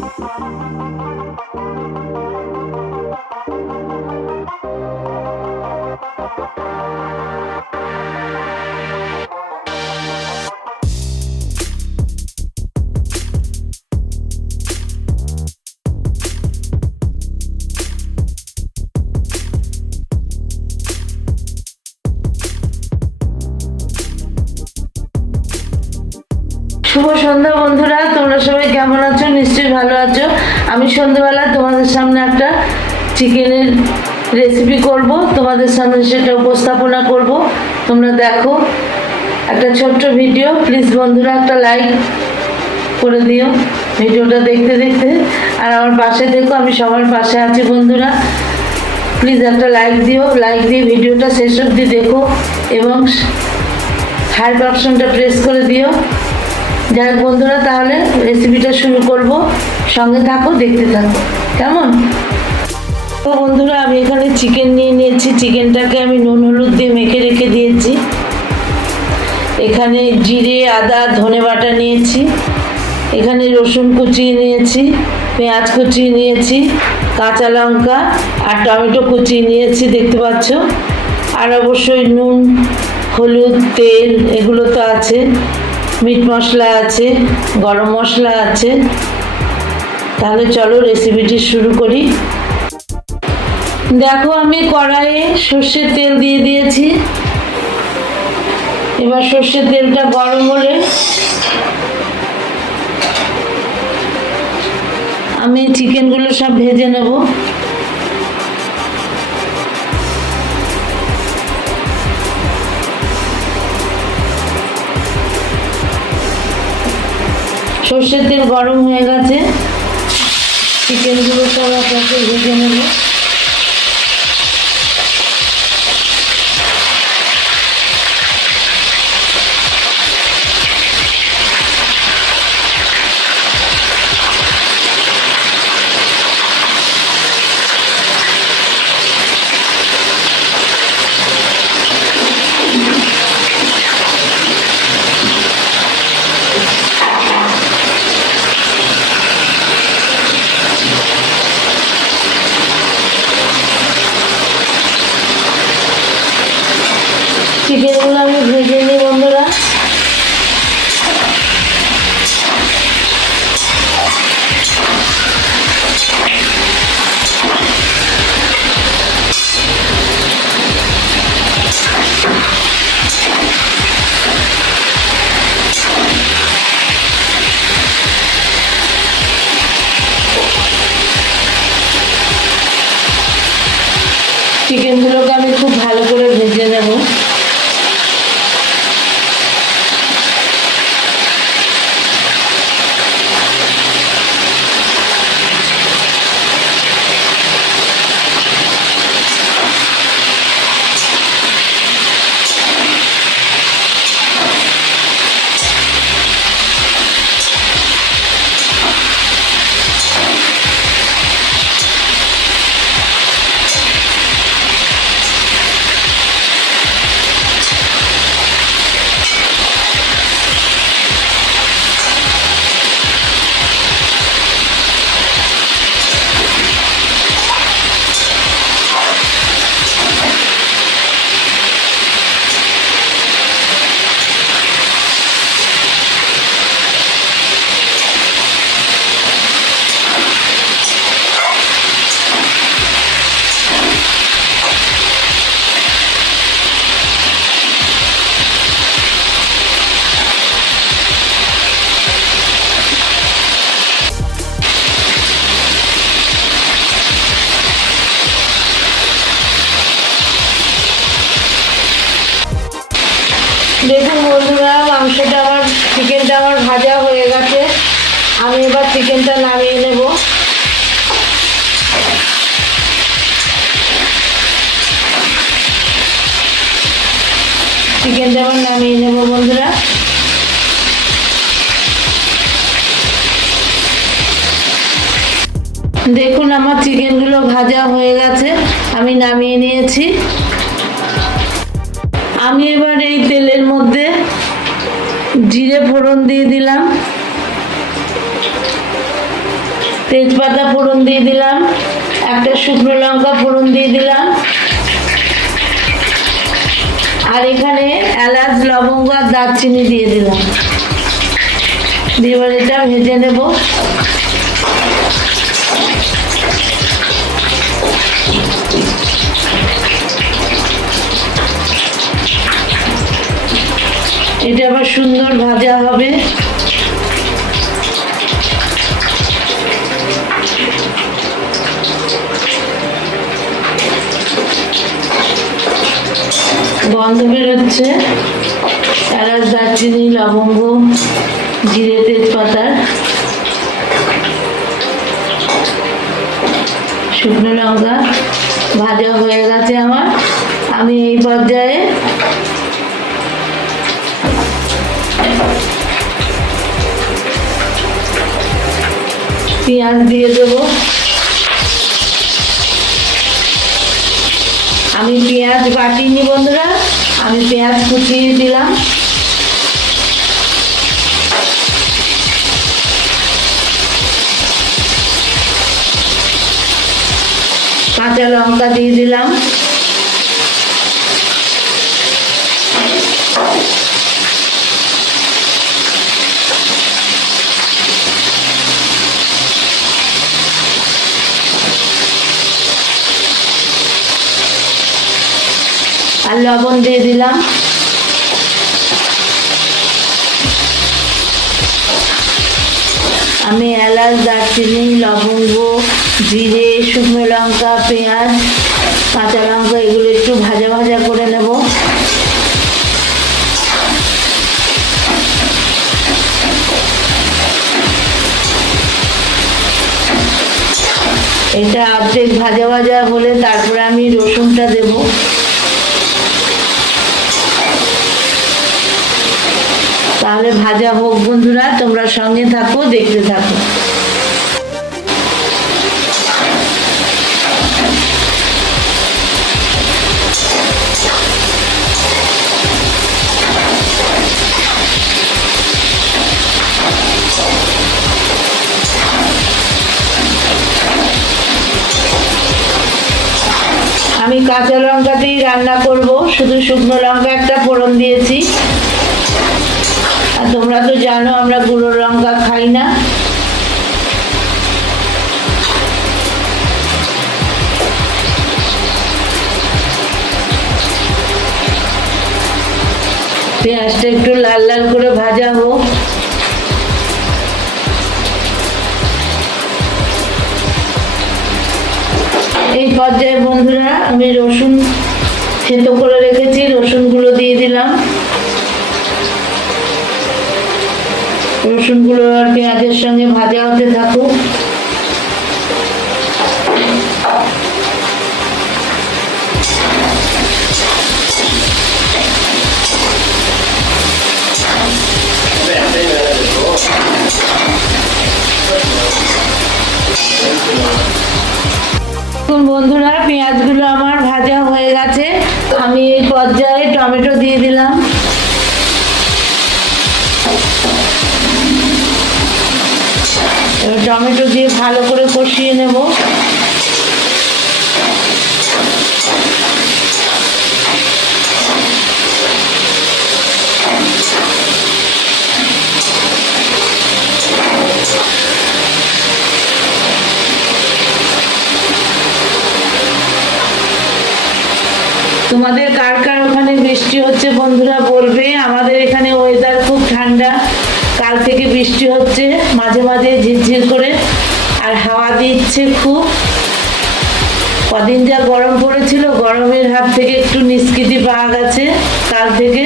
শুভ সন্ধ্যা বন্ধুরা, তোমরা সবাই কেমন আছো? নিশ্চয়ই ভালো আছো। আমি সন্ধ্যাবেলা তোমাদের সামনে একটা চিকেনের রেসিপি করব, তোমাদের সামনে সেটা উপস্থাপনা করব। তোমরা দেখো, একটা ছোট্ট ভিডিও। প্লিজ বন্ধুরা একটা লাইক করে দিও ভিডিওটা দেখতে দেখতে, আর আমার পাশে দেখো, আমি সবার পাশে আছি বন্ধুরা। প্লিজ একটা লাইক দিও, লাইক দিয়ে ভিডিওটা শেষ অবধি দেখো এবং হাইপ অপশনটা প্রেস করে দিও। যাই বন্ধুরা, তাহলে রেসিপিটা শুরু করব, সঙ্গে থাকো, দেখতে থাকো, কেমন? তো বন্ধুরা, আমি এখানে চিকেন নিয়ে নিয়েছি। চিকেনটাকে আমি নুন হলুদ দিয়ে মেখে রেখে দিয়েছি। এখানে জিরে, আদা, ধনে বাটা নিয়েছি। এখানে রসুন কুচিয়ে নিয়েছি, পেঁয়াজ কুচিয়ে নিয়েছি, কাঁচা লঙ্কা আর টমেটো কুচিয়ে নিয়েছি, দেখতে পাচ্ছ। আর অবশ্যই নুন, হলুদ, তেল এগুলো তো আছে, মিট মশলা আছে, গরম মশলা আছে। তাহলে চলো রেসিপিটি শুরু করি। দেখো, আমি কড়াইয়ে সর্ষের তেল দিয়ে দিয়েছি। এবার সর্ষের তেলটা গরম হলে আমি চিকেনগুলো সব ভেজে নেব। সর্ষের তেল গরম হয়ে গেছে, চিকেনগুলো সব আপনাকে ভেজে নেব। চিকেনগুলো আমি ভেজে নিই বন্ধুরা। চিকেনগুলোকে আমি খুব ভালো করে ভেজে নেব। দেখুন বন্ধুরা, মাংসটা আমার, চিকেনটা আমার ভাজা হয়ে গেছে। আমি এবার চিকেনটা নামিয়ে নেব। চিকেনটা আবার নামিয়ে নেব বন্ধুরা। দেখুন, আমার চিকেনগুলো ভাজা হয়ে গেছে, আমি নামিয়ে নিয়েছি। আমি এবার এই তেলের মধ্যে জিরে ফোড়ন দিয়ে দিলাম। তেজপাতা ফোড়ন দিয়ে দিলাম, একটা শুকনো লঙ্কা ফোড়ন দিয়ে দিলাম, আর এখানে এলাচ, লবঙ্গ আর দারচিনি দিয়ে দিলাম। দিয়ে এবার এটা ভেজে নেব। এটা আবার সুন্দর ভাজা হবে। গন্ধ বেরোচ্ছে এলাচ, দারচিনি, লবঙ্গ, জিরে, তেজপাতার, শুকনো লঙ্কা ভাজা হয়ে গেছে আমার। আমি এই পর্যায়ে পেঁয়াজ দিয়ে দেব। আমি পেঁয়াজ বাটিনি বন্ধুরা, আমি পেঁয়াজ কুচিয়ে দিলাম। কাঁচা লঙ্কা দিয়ে দিলাম। আর লবণ দিয়ে দিলাম। আমি এলাচ, দারচিনি, লবঙ্গ, জিরে, শুকনো লঙ্কা, পেঁয়াজ, কাঁচা লঙ্কা এগুলো একটু ভাজা ভাজা করে নেব। এটা অর্ধেক ভাজা ভাজা হলে তারপরে আমি রসুনটা দেব। তাহলে ভাজা হোক বন্ধুরা, তোমরা সঙ্গে থাকো, দেখতে থাকো। আমি কাঁচা লঙ্কাতেই রান্না করব, শুধু শুকনো লঙ্কা একটা ফোড়ন দিয়েছি। আর তোমরা তো জানো আমরা গুঁড়ো লঙ্কা খাই না। পেঁয়াজটা একটু লাল লাল করে ভাজা হোক। এই পর্যায়ে বন্ধুরা আমি রসুন থেতো করে রেখেছি, রসুনগুলো দিয়ে দিলাম। রসুনগুলো আর পেঁয়াজের সঙ্গে ভাজা হতে থাকুক। বন্ধুরা পেঁয়াজগুলো আমার ভাজা হয়ে গেছে। আমি এই পর্যায়ে টমেটো দিয়ে দিলাম। এবার টমেটো দিয়ে ভালো করে কষিয়ে নেব। তোমাদের কার কার ওখানে বৃষ্টি হচ্ছে বন্ধুরা বলবে। আমাদের এখানে ওয়েদার খুব ঠান্ডা, কাল থেকে বৃষ্টি হচ্ছে মাঝে মাঝে ঝিরঝির করে, আর হাওয়া দিচ্ছে খুব। কদিন যা গরম পড়েছিল, গরমের হাত থেকে একটু নিষ্কৃতি পাওয়া গেছে কাল থেকে।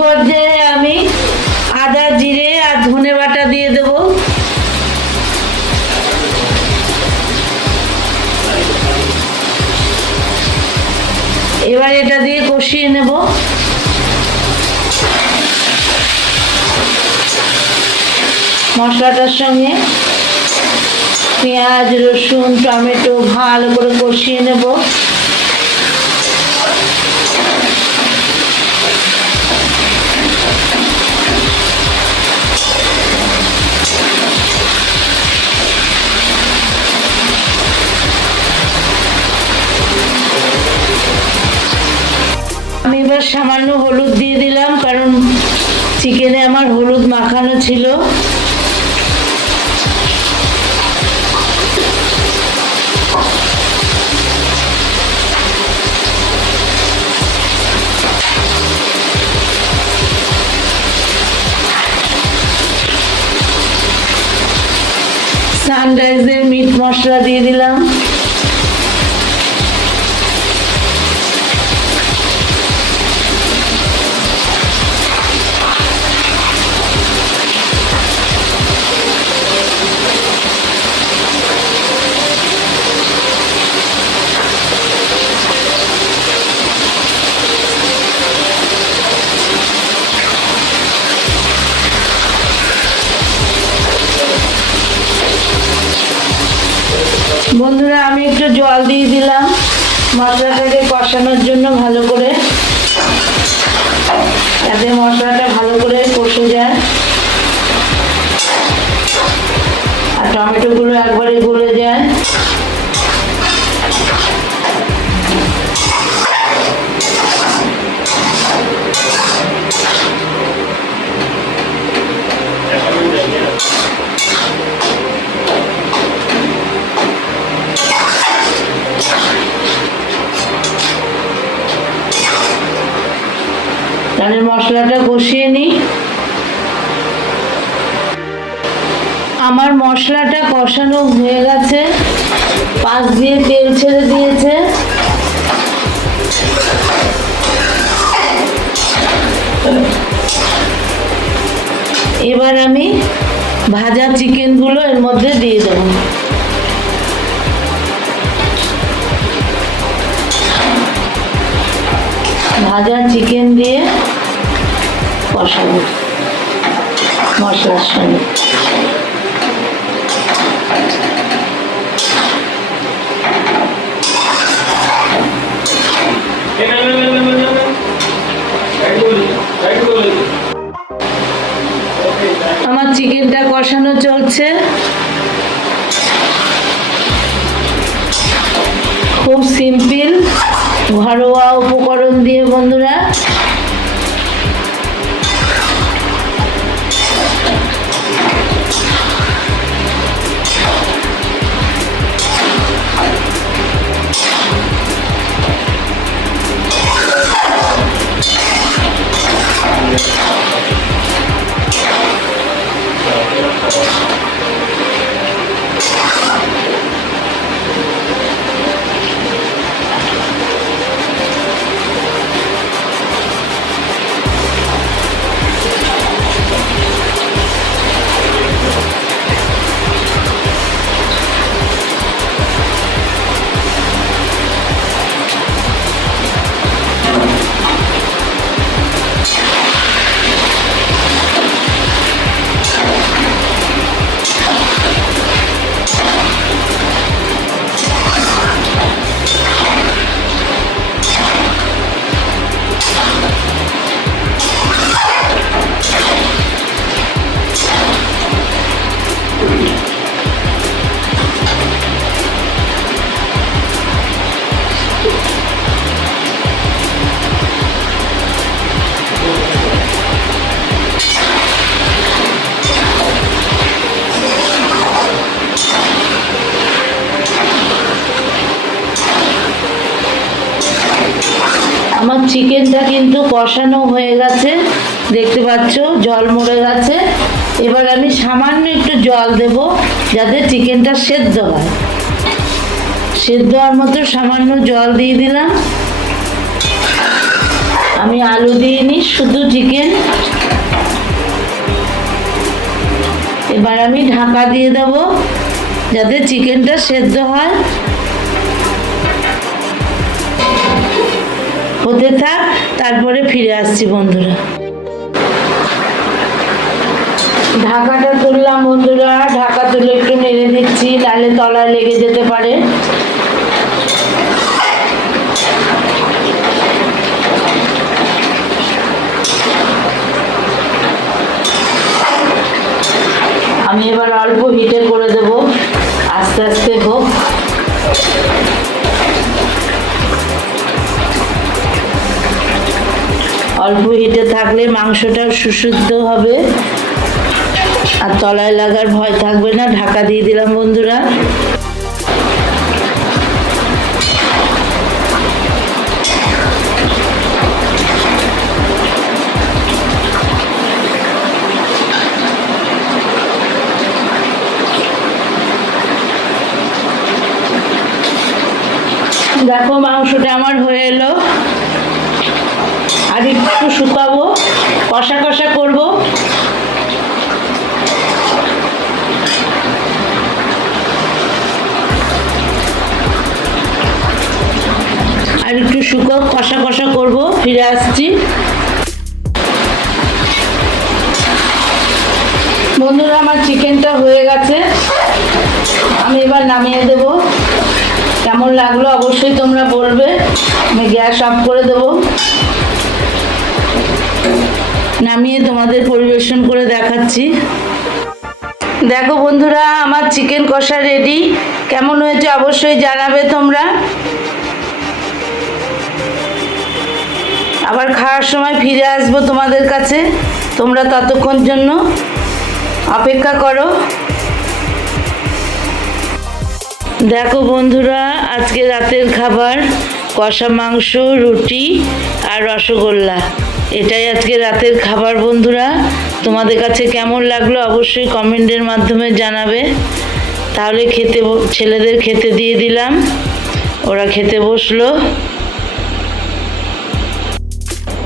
পর্যায়ে আমি আদা, জিরে আর ধনে বাটা দিয়ে দেব। এবার এটা দিয়ে কষিয়ে নেব। মশলাটার সঙ্গে পেঁয়াজ, রসুন, টমেটো ভালো করে কষিয়ে নেব। আমি এবার সামান্য হলুদ দিয়ে দিলাম, কারণ চিকেনে আমার হলুদ মাখানো ছিল। সানরাইজের মিট মশলা দিয়ে দিলাম। বন্ধুরা, আমি একটু জল দিয়ে দিলাম মশলাটাকে কষানোর জন্য, ভালো করে, যাতে মশলাটা ভালো করে কষে যায় আর টমেটোগুলো একবারে গলে যায়। তাহলে মশলাটা কষিয়ে নিই। আমার মশলাটা কষানো হয়ে গেছে, পাশ দিয়ে তেল ছেড়ে দিয়েছে। এবার আমি ভাজা চিকেনগুলো এর মধ্যে দিয়ে দেবো। ভাজা চিকেন দিয়ে কষাবো মশলার সঙ্গে। আমার চিকেনটা কষানো চলছে, খুব সিম্পল ঘরোয়া উপকরণ দিয়ে বন্ধুরা। আমার চিকেনটা কিন্তু কষানো হয়ে গেছে, দেখতে পাচ্ছ জল মরে গেছে। এবার আমি সামান্য একটু জল দেব, যাতে চিকেনটা সেদ্ধ হয়। সেদ্ধ হওয়ার মতো সামান্য জল দিয়ে দিলাম। আমি আলু দিইনি, শুধু চিকেন। এবার আমি ঢাকা দিয়ে দেব যাতে চিকেনটা সেদ্ধ হয়। হতে থাক, তারপরে ফিরে আসছি বন্ধুরা। ঢাকাটা তুললাম বন্ধুরা, ঢাকা তুলে একটু নেড়ে দিচ্ছি, নাহলে তলায় লেগে যেতে পারে। আমি এবার অল্প হিটে করে দেব, আস্তে আস্তে হোক। অল্প হিটে থাকলে মাংসটাও সুসিদ্ধ হবে আর তলায় লাগার ভয় থাকবে না। ঢাকা দিয়ে দিলাম বন্ধুরা। দেখো মাংসটা আমার হয়ে এলো, আর একটু শুকাবো, কষা কষা করবো। আর একটু শুকো, কষা কষা করবো, ফিরে আসছি বন্ধুরা। আমার চিকেনটা হয়ে গেছে, আমি এবার নামিয়ে দেব। কেমন লাগলো অবশ্যই তোমরা বলবে। আমি গ্যাস অফ করে দেব, নামিয়ে তোমাদের পরিবেশন করে দেখাচ্ছি। দেখো বন্ধুরা, আমার চিকেন কষা রেডি। কেমন হয়েছে অবশ্যই জানাবে তোমরা। আবার খাওয়ার সময় ফিরে আসবো তোমাদের কাছে, তোমরা ততক্ষণ জন্য অপেক্ষা করো। দেখো বন্ধুরা, আজকে রাতের খাবার কষা মাংস, রুটি আর রসগোল্লা। এটাই আজকে রাতের খাবার বন্ধুরা। তোমাদের কাছে কেমন লাগলো অবশ্যই কমেন্টের মাধ্যমে জানাবে। তাহলে ছেলেদের খেতে দিয়ে দিলাম, ওরা খেতে বসলো।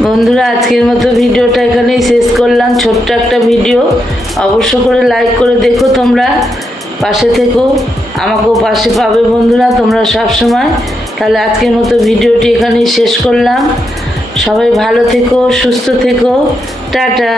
বন্ধুরা, আজকের মতো ভিডিওটা এখানেই শেষ করলাম। ছোট্ট একটা ভিডিও, অবশ্য করে লাইক করে দেখো তোমরা, পাশে থেকো, আমাকেও পাশে পাবে বন্ধুরা তোমরা সব সময়। তাহলে আজকের মতো ভিডিওটি এখানেই শেষ করলাম। সবাই ভালো থেকো, সুস্থ থেকো, টাটা।